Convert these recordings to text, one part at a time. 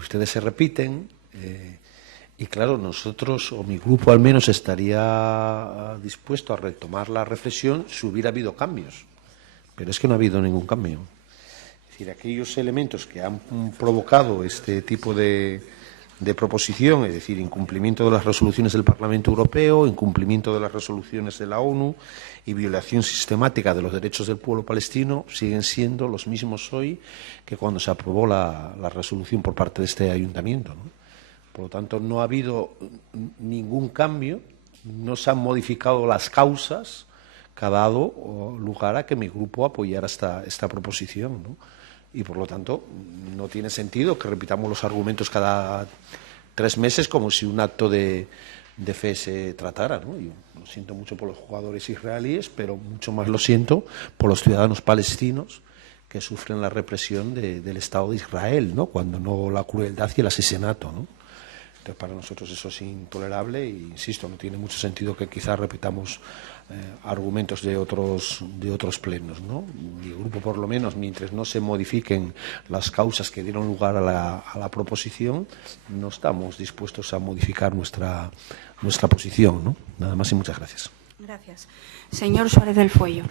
ustedes se repiten y claro, nosotros, o mi grupo al menos, estaría dispuesto a retomar la reflexión si hubiera habido cambios, pero es que no ha habido ningún cambio. Es decir, aquellos elementos que han provocado este tipo de proposición, es decir, incumplimiento de las resoluciones del Parlamento Europeo, incumplimiento de las resoluciones de la ONU y violación sistemática de los derechos del pueblo palestino, siguen siendo los mismos hoy que cuando se aprobó la resolución por parte de este ayuntamiento, ¿no? Por lo tanto, no ha habido ningún cambio, no se han modificado las causas que ha dado lugar a que mi grupo apoyara esta proposición, ¿no? Y, por lo tanto, no tiene sentido que repitamos los argumentos cada 3 meses como si un acto de fe se tratara, ¿no? Yo lo siento mucho por los jugadores israelíes, pero mucho más lo siento por los ciudadanos palestinos que sufren la represión del Estado de Israel, ¿no? Cuando no la crueldad y el asesinato, ¿no? Entonces, para nosotros eso es intolerable e, insisto, no tiene mucho sentido que quizás repitamos argumentos de otros plenos, ¿no? Mi grupo, por lo menos, mientras no se modifiquen las causas que dieron lugar a la proposición, no estamos dispuestos a modificar nuestra posición, ¿no? Nada más y muchas gracias. Gracias. Señor Suárez del Fuello.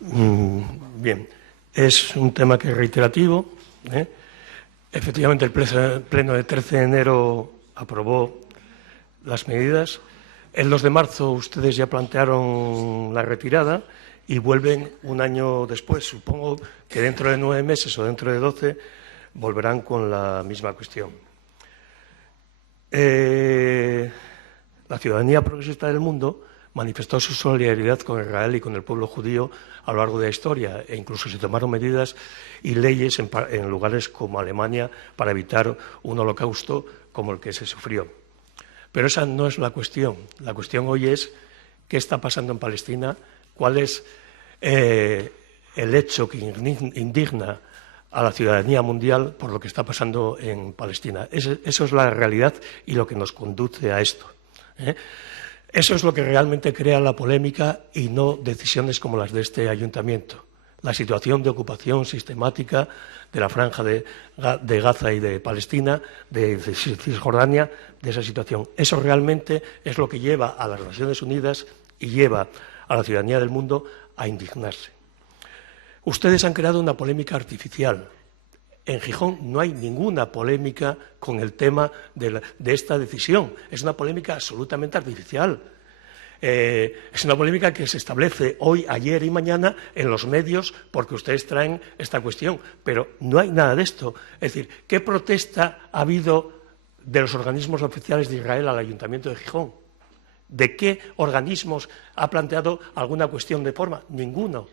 Bien, es un tema que es reiterativo, ¿eh? Efectivamente, el pleno de 13 de enero aprobó las medidas. El 2 de marzo ustedes ya plantearon la retirada y vuelven un año después. Supongo que dentro de 9 meses o dentro de 12 volverán con la misma cuestión. La ciudadanía progresista del mundo manifestó su solidaridad con Israel y con el pueblo judío a lo largo de la historia e incluso se tomaron medidas y leyes en lugares como Alemania para evitar un holocausto como el que se sufrió. Pero esa no es la cuestión. La cuestión hoy es qué está pasando en Palestina, cuál es el hecho que indigna a la ciudadanía mundial por lo que está pasando en Palestina. Eso es la realidad y lo que nos conduce a esto, ¿eh? Eso es lo que realmente crea la polémica y no decisiones como las de este ayuntamiento. La situación de ocupación sistemática de la franja de Gaza y de Palestina, de Cisjordania, de esa situación. Eso realmente es lo que lleva a las Naciones Unidas y lleva a la ciudadanía del mundo a indignarse. Ustedes han creado una polémica artificial. En Gijón no hay ninguna polémica con el tema de esta decisión. Es una polémica absolutamente artificial. Es una polémica que se establece hoy, ayer y mañana en los medios porque ustedes traen esta cuestión. Pero no hay nada de esto. Es decir, ¿qué protesta ha habido de los organismos oficiales de Israel al Ayuntamiento de Gijón? ¿De qué organismos ha planteado alguna cuestión de forma? Ninguno.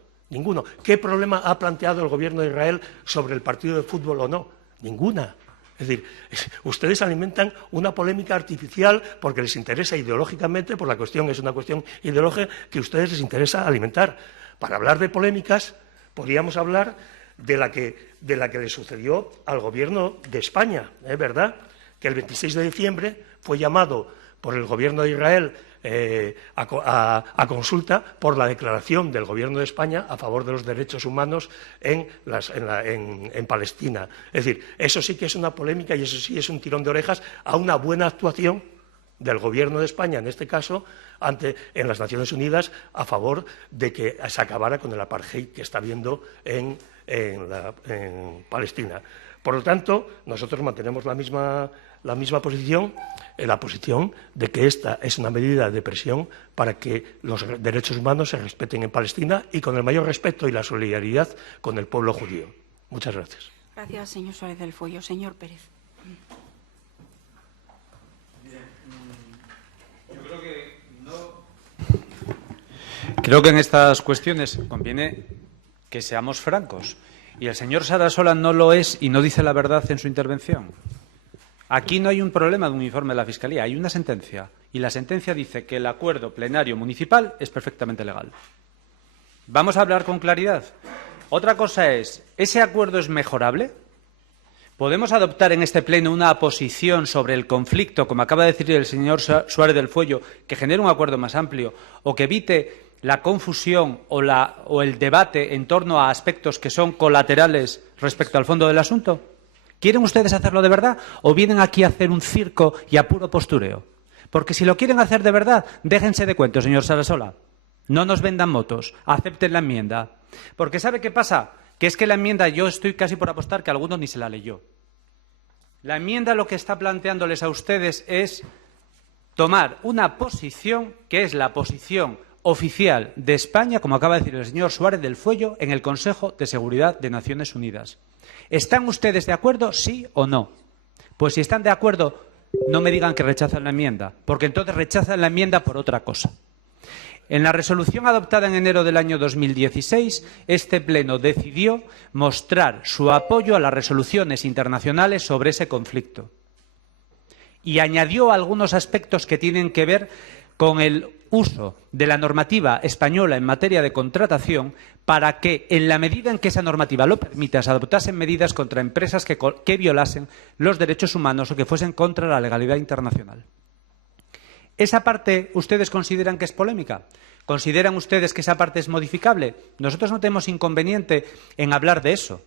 ¿Qué problema ha planteado el Gobierno de Israel sobre el partido de fútbol o no? Ninguna. Es decir, ustedes alimentan una polémica artificial porque les interesa ideológicamente, por la cuestión es una cuestión ideológica que a ustedes les interesa alimentar. Para hablar de polémicas, podríamos hablar de la que le sucedió al Gobierno de España, ¿es verdad? Que el 26 de diciembre fue llamado por el Gobierno de Israel a consulta por la declaración del Gobierno de España a favor de los derechos humanos en Palestina. Es decir, eso sí que es una polémica y eso sí es un tirón de orejas a una buena actuación del Gobierno de España, en este caso, en las Naciones Unidas, a favor de que se acabara con el apartheid que está habiendo en Palestina. Por lo tanto, nosotros mantenemos la misma posición, la posición de que esta es una medida de presión para que los derechos humanos se respeten en Palestina y con el mayor respeto y la solidaridad con el pueblo judío. Muchas gracias. Gracias, señor Suárez del Fuello. Señor Pérez. Creo que en estas cuestiones conviene que seamos francos. Y el señor Sarasola no lo es y no dice la verdad en su intervención. Aquí no hay un problema de un informe de la Fiscalía, hay una sentencia. Y la sentencia dice que el acuerdo plenario municipal es perfectamente legal. Vamos a hablar con claridad. Otra cosa es, ¿ese acuerdo es mejorable? ¿Podemos adoptar en este pleno una posición sobre el conflicto, como acaba de decir el señor Suárez del Fuello, que genere un acuerdo más amplio o que evite la confusión o el debate en torno a aspectos que son colaterales respecto al fondo del asunto? ¿Quieren ustedes hacerlo de verdad o vienen aquí a hacer un circo y a puro postureo? Porque si lo quieren hacer de verdad, déjense de cuentos, señor Sarasola. No nos vendan motos, acepten la enmienda. Porque ¿sabe qué pasa? Que es que la enmienda, yo estoy casi por apostar que alguno ni se la leyó. La enmienda lo que está planteándoles a ustedes es tomar una posición que es la posición oficial de España, como acaba de decir el señor Suárez del Fuello, en el Consejo de Seguridad de Naciones Unidas. ¿Están ustedes de acuerdo, sí o no? Pues si están de acuerdo, no me digan que rechazan la enmienda, porque entonces rechazan la enmienda por otra cosa. En la resolución adoptada en enero del año 2016, este Pleno decidió mostrar su apoyo a las resoluciones internacionales sobre ese conflicto y añadió algunos aspectos que tienen que ver con el uso de la normativa española en materia de contratación para que, en la medida en que esa normativa lo permita, se adoptasen medidas contra empresas que violasen los derechos humanos o que fuesen contra la legalidad internacional. ¿Esa parte ustedes consideran que es polémica? ¿Consideran ustedes que esa parte es modificable? Nosotros no tenemos inconveniente en hablar de eso,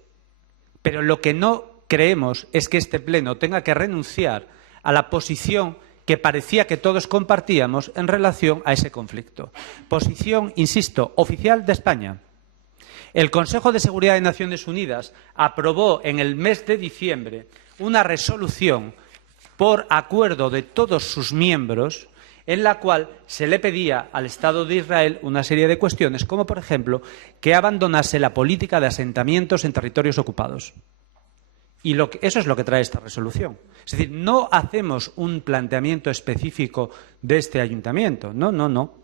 pero lo que no creemos es que este Pleno tenga que renunciar a la posición que parecía que todos compartíamos en relación a ese conflicto. Posición, insisto, oficial de España. El Consejo de Seguridad de Naciones Unidas aprobó en el mes de diciembre una resolución por acuerdo de todos sus miembros en la cual se le pedía al Estado de Israel una serie de cuestiones, como por ejemplo que abandonase la política de asentamientos en territorios ocupados. Y eso es lo que trae esta resolución. Es decir, no hacemos un planteamiento específico de este ayuntamiento. No, no, no.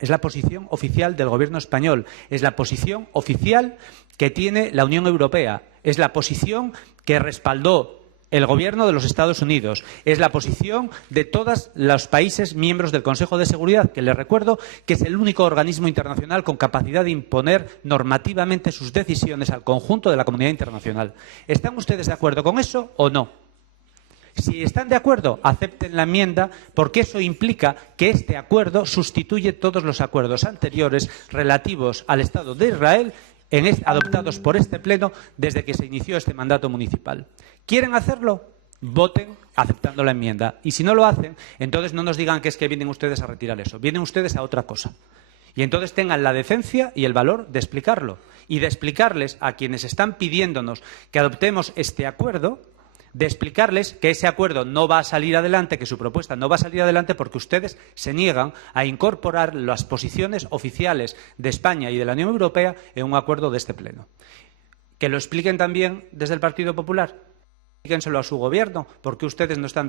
Es la posición oficial del Gobierno español. Es la posición oficial que tiene la Unión Europea. Es la posición que respaldó el Gobierno de los Estados Unidos. Es la posición de todos los países miembros del Consejo de Seguridad, que les recuerdo que es el único organismo internacional con capacidad de imponer normativamente sus decisiones al conjunto de la comunidad internacional. ¿Están ustedes de acuerdo con eso o no? Si están de acuerdo, acepten la enmienda, porque eso implica que este acuerdo sustituye todos los acuerdos anteriores relativos al Estado de Israel adoptados por este Pleno desde que se inició este mandato municipal. ¿Quieren hacerlo? Voten aceptando la enmienda. Y si no lo hacen, entonces no nos digan que es que vienen ustedes a retirar eso. Vienen ustedes a otra cosa. Y entonces tengan la decencia y el valor de explicarlo. Y de explicarles a quienes están pidiéndonos que adoptemos este acuerdo, de explicarles que ese acuerdo no va a salir adelante, que su propuesta no va a salir adelante porque ustedes se niegan a incorporar las posiciones oficiales de España y de la Unión Europea en un acuerdo de este Pleno. Que lo expliquen también desde el Partido Popular. Explíquenselo a su gobierno, porque ustedes no están